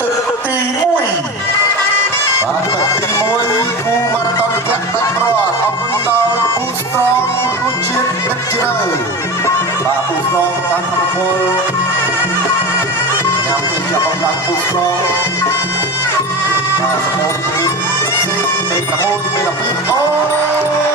ទី1បាទទឹកទី1គូម៉ារ៉ាតុនធាក់ទឹកប្រត់អរគុណដល់ពូស្រងរុជាតិទឹកជ្រៅបាទពូស្រងតាមប្រពលញ៉ាំពីចាប់បងដាក់ពូស្រងបាទសមោលទី2ទី1ទី2អូ